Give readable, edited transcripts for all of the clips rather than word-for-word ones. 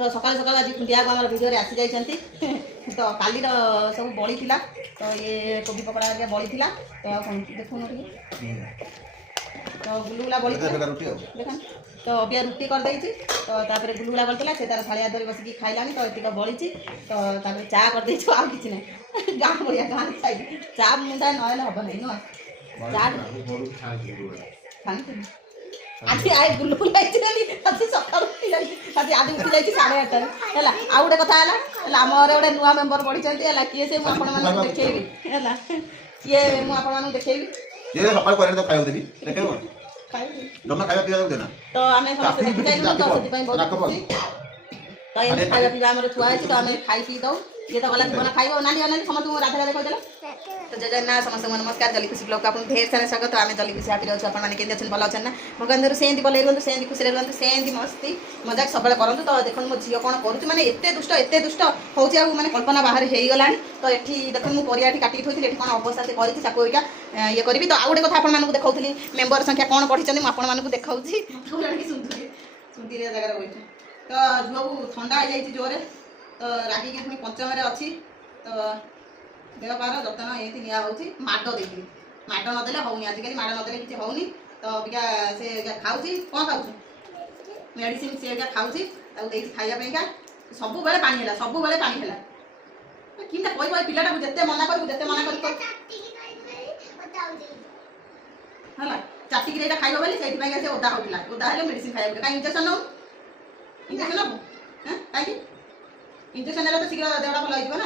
तो सकाल सकाल आज खुंटिया को भिडियो आसी जाइए तो काली सब बड़ी थी तो ये कोबी पकड़ा बड़ी थी तो देखो तो गुलुगुला बड़ी देख तो अबिया रुटी कर देती तो तापर गुलुगुला करता से तार थालिया धरी बसिक खाइलानी तो ये बड़ी तो तापर चा कर दे आ कि ना गाँ बढ़िया गाँ खाई चा मुंडा ना हम ना चा आज आए गुलुगुला सकाल आज उठी जाइए 8:30 है आउ गोटे कथा है आमर गोटे नुआ मेम्बर बढ़ी है किए से मुझे देखी है किए मुझे देखी तो आम समस्त देखी जाइए तो से बहुत खुशी तो ये खाଇବା ପିଇବା ଆମର ଥୁଆ ହେଇଛି ତ ଆମେ ଖାଇ ପିଇ ଦଉ ये तो गला जीवन खाइब नानी नानी समस्त राधा राधा कहदेला तो जय जगन्नाथ समस्त नमस्कार जल्दी खुशी ब्लॉग आपको ढेर सारा स्वागत आम जल्दी खुशी हापी अच्छे आपने केंद्र अच्छे भल अच्छे ना भगवान सेमती भले रुहतु सेमती खुशी रुहतु सेमती मस्ती मजाक सब करूँ तो देखो मो झील कौन करुँच मैंने एत दुष्ट हूँ मैंने कल्पना बाहर हो गलानी तो ये देख मुझे परिया काटिक थोड़ी ये कौन अवस्था से करके ये करी तो आउ गए कथा आपको देखी मेम्बर संख्या कौन पढ़ी मुझे देखा सुंदरी जगह बैठे तो झुआ को ठंडा हो जाए जोरे तो रागिक पुणी पंचम अच्छी तो देह पार जतन ये निजी माड देखिए माड नदेले होनी आजिकल माड नदेले किसी होनी तो अबिका से खाऊँ कौन खाऊ मेडिसिन सी खाऊँ खाइबा सब बेले पानी है सब बेले पानी है कि कह पिलाटा जिते मना कर मना कर चाटिक खाइब बोली से ओदा होता ओदा है मेडिसिन खाइबा कहीं इंजेक्शन नौ इंजेक्शन नबू कहीं इंजेक्शन तो शीघ्र देहटा भल हो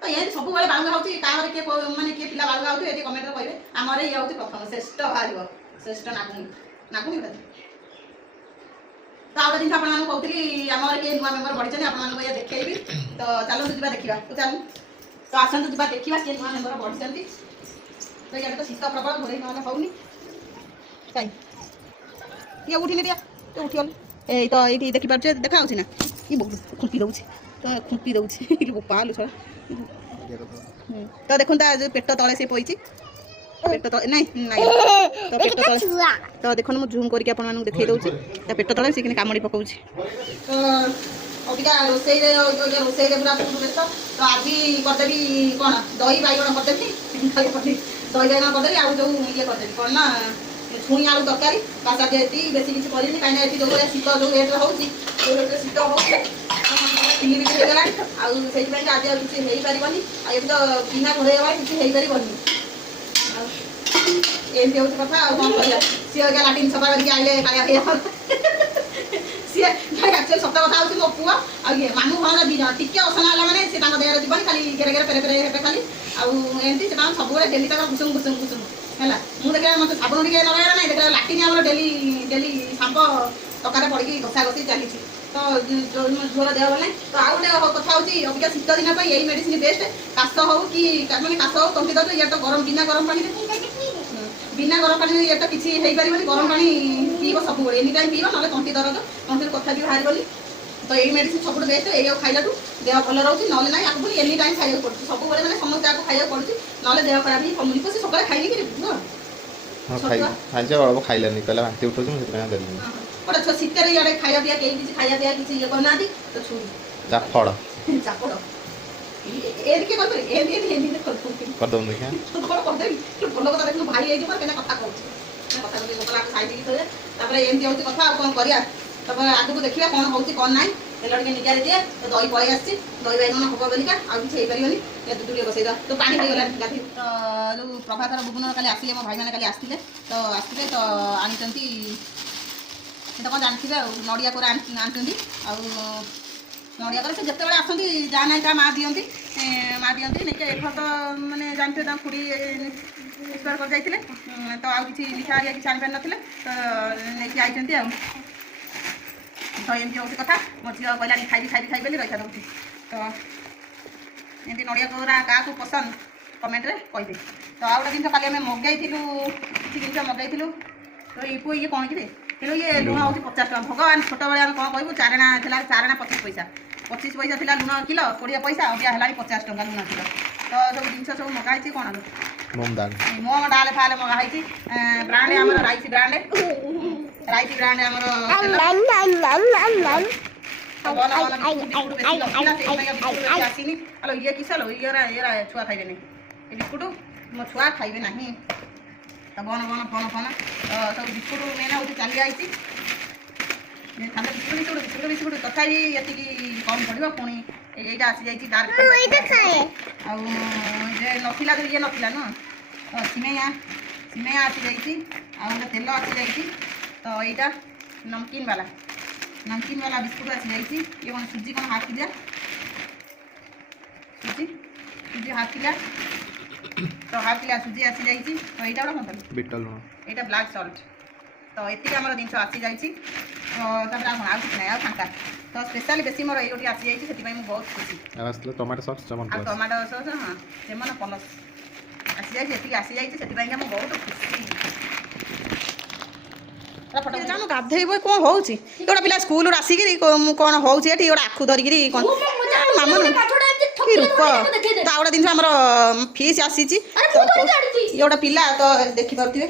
तो ये सब बड़े बालुगा होती कहाँ किए मैंने किए पिला बालुगा होती ये कमेंट कहे आमर ये हूँ प्रथम श्रेष्ठ बाहर श्रेष्ठ नागुणी नागुणी तो आउ जिन आपको कहती आमर किए नुआ मेम्बर बढ़ी आपको ये देखी तो चलते जी देखा तो चल तो आसतु जी देखा किए नुआ मेम्बर बढ़ी तो ये तो शीत प्रबल घोड़े ना होनी कहीं उठी नहीं तो उठीगल ए तो ये देखिपे देखा ना ये बहुत खुंपी दूसरी तो खुंपी दूसरी पालू छड़ा तो देखो जो पेट तले से पड़ी पेट तले नहीं तो पेट तले तो देखो मुझे जूम करके आपको देखा दूसरी तो पेट तले से कामड़ी पकाऊँ तो अबिका रोसई पूरा व्यस्त तो आज करदेवी कौन दही बैगण करदेवी दही बैगण करदेवी आउ जो ये करदेवी कौन ना छुई आलू तरकारी बासा देती बेसी किसी करें कहीं जो शीत जो रेट्रे होती शीत हो फिल्म भी होगा आई आज किसी हो पारनि ये तो बिना घोड़े किसी हो पारनि एमती हूँ कथा कौन कह सी लाट्रिन सफा करके आइले काया सी एक्चुअली सत कथा हूँ मो पुआ आए मामू भावना दी जन टी असना है मैंने से देहर जीवन खाली घेरे घेरे फेरे फेरे हे खाली आमती से सब डेली तक घुसुम घुसुम घुसुम है मुझे देखा मतलब साबुन टे लगे ना देखा लाट्रिन आम डेली डेली सांप टका पड़ी घसा घसी चली तो झोर देह भल तो आउ गोटे कथा हूँ अबिका शीत दिन यही मेडिसिन बेस्ट काश हो कि मैंने काश हो तंटी दौर ये तो गरम बिना गरम पानी ये तो किसी हो पार गरम पानी पीब सब एनी टाइम पीब ना तंटी दरद तंटी कथा भी बाहर गली तो यही मेडिसिन सब बेस्ट ये खाइला देह भल रोचे ना ना आपको एनी टाइम खाया पड़े सब मैंने समस्त आपको खाया पड़े ना देह खराब ही कमुनी को सकाଳେ खाइनी खाइलानी कहला बांती उठो गोटे शीत इे खाया पिया कहीं किसी खाया पिया किसी ये करना तो छुरी चाफड़ चापड़ एदिके करदम देखा भल कथा देख भाई ये कथा कहूँ कथा साइड एमती हूँ कथा कौन करा तब आगू देखा कौन हो कौन ना तेल टे निजारे दिए तो दही पलि आसी दही बैगन हम बोलिका आउ किसी हो पारे दूध बसई तो पानी हो गला गाधी तो जो प्रभातर भुवन काली आसिले मो भाई मैंने काली आसते तो आसते तो आनी तो कौन जानते नड़िया कोरा आनी नड़िया कोरा से जिते बड़े आसती जहाँ ना माँ दिखती नहीं एथर तो मैंने जानते खुड़ी एक्सपायर कर जाते तो आउ कि लिखा किसी आनी पार ना तो नहीं आई तो एमती हूँ कथा मो झील कहला खाई बोली रखा दूसरी तो एमती नड़िया कोरा क्या पसंद कमेंट में कहे तो आउ गोटे जिन खाली आम मगई किसी जिन मगई तो ये पुआ ये कौन कि ये लुण हूँ 50 टका भगवान छोट बड़े आम कौन कहूँ चारणा था चारणा 25 पैसा 25 पैसा था लुण किलो 20 पैसा अबिया है 50 टका लुण किलो तो सब जिन सब मगाई कौन मोम डाल फाल मगाई ब्रांड आम राइस ब्रांड आम ଆସିନି ଆଲୋ ଇଏ କିସ ଆଲୋ ଇଏରା ଛୁଆ ଖାଇବେନି ଏ ବିସ୍କୁଟ ମୋ ଛୁଆ ଖାଇବେ ନାହିଁ ତ ବନ ଫୋନ ସବୁ ବିସ୍କୁଟ ମେନ୍ ହେଉଛି ଚାଲି ଯାଇଛି ବିସ୍କୁଟ ତଥାପି ଏତିକି କମ୍ ପଡ଼ିବ ପୁଣି ଏଇଟା ଆସିଯାଇଛି ଡାର୍କ ଆଉ ଯେ ନଥିଲା ଇଏ ନଥିଲା ନୁହଁ ତ ସିମେଇଆ ଆସିଯାଇଛି ଆଉ ଗୋଟେ ତେଲ ଆସିଯାଇଛି ତ ଏଇଟା ନମକିନ୍ ବାଲା ବିସ୍କୁଟ ଆସିଯାଇଛି ଇଏ କ'ଣ ସୁଜି କ'ଣ ହାଫ୍ କିଲିଆ ସୁଜି ହାଫ୍ କିଲିଆ ତ ହାଫ୍ କିଲିଆ ସୁଜି ଆସିଯାଇଛି ତ ଏଇଟା ଗୋଟେ କ'ଣ ବିଟ ଲୁଣ ଏଇଟା ବ୍ଲାକ୍ ସଲ୍ଟ ତ ଏତିକି ଆମର ଜିନିଷ ଆସିଯାଇଛି ତ ତାପରେ ଆଉ କ'ଣ ଆଉ କିଛି ନାହିଁ ଆଉ ଫାଙ୍କା ତ ସ୍ପେଶାଲି ବେଶୀ ମୋର ଏଇ ଗୋଟେ ଆସିଯାଇଛି ସେଥିପାଇଁ ମୁଁ ବହୁତ ଖୁସି ଆଉ ଆସିଲେ ଟମାଟୋ ସସ୍ ଚମନ ଆଉ ଟମାଟୋ ସସ୍ ହଁ ସେମାନେ ପଲସ୍ ଆସିଯାଇଛି ଏତିକି ଆସିଯାଇଛି ସେଥିପାଇଁକା ମୁଁ ବହୁତ ଖୁସି ମୁଁ ଗାଧେଇବ କ'ଣ ହେଉଛି ଗୋଟେ ପିଲା ସ୍କୁଲରୁ ଆସିକିରି ମୁଁ କ'ଣ ହେଉଛି ଏଠି ଗୋଟେ ଆଖୁ ଧରିକିରି କ'ଣ ମାମୁଁ କି ରୂପ ତ ଆଉ ଗୋଟେ ଜିନିଷ ଆମର ଫିସ୍ ଆସିଛି ଇଏ ଗୋଟେ ପିଲା ତ ଦେଖିପାରୁଥିବେ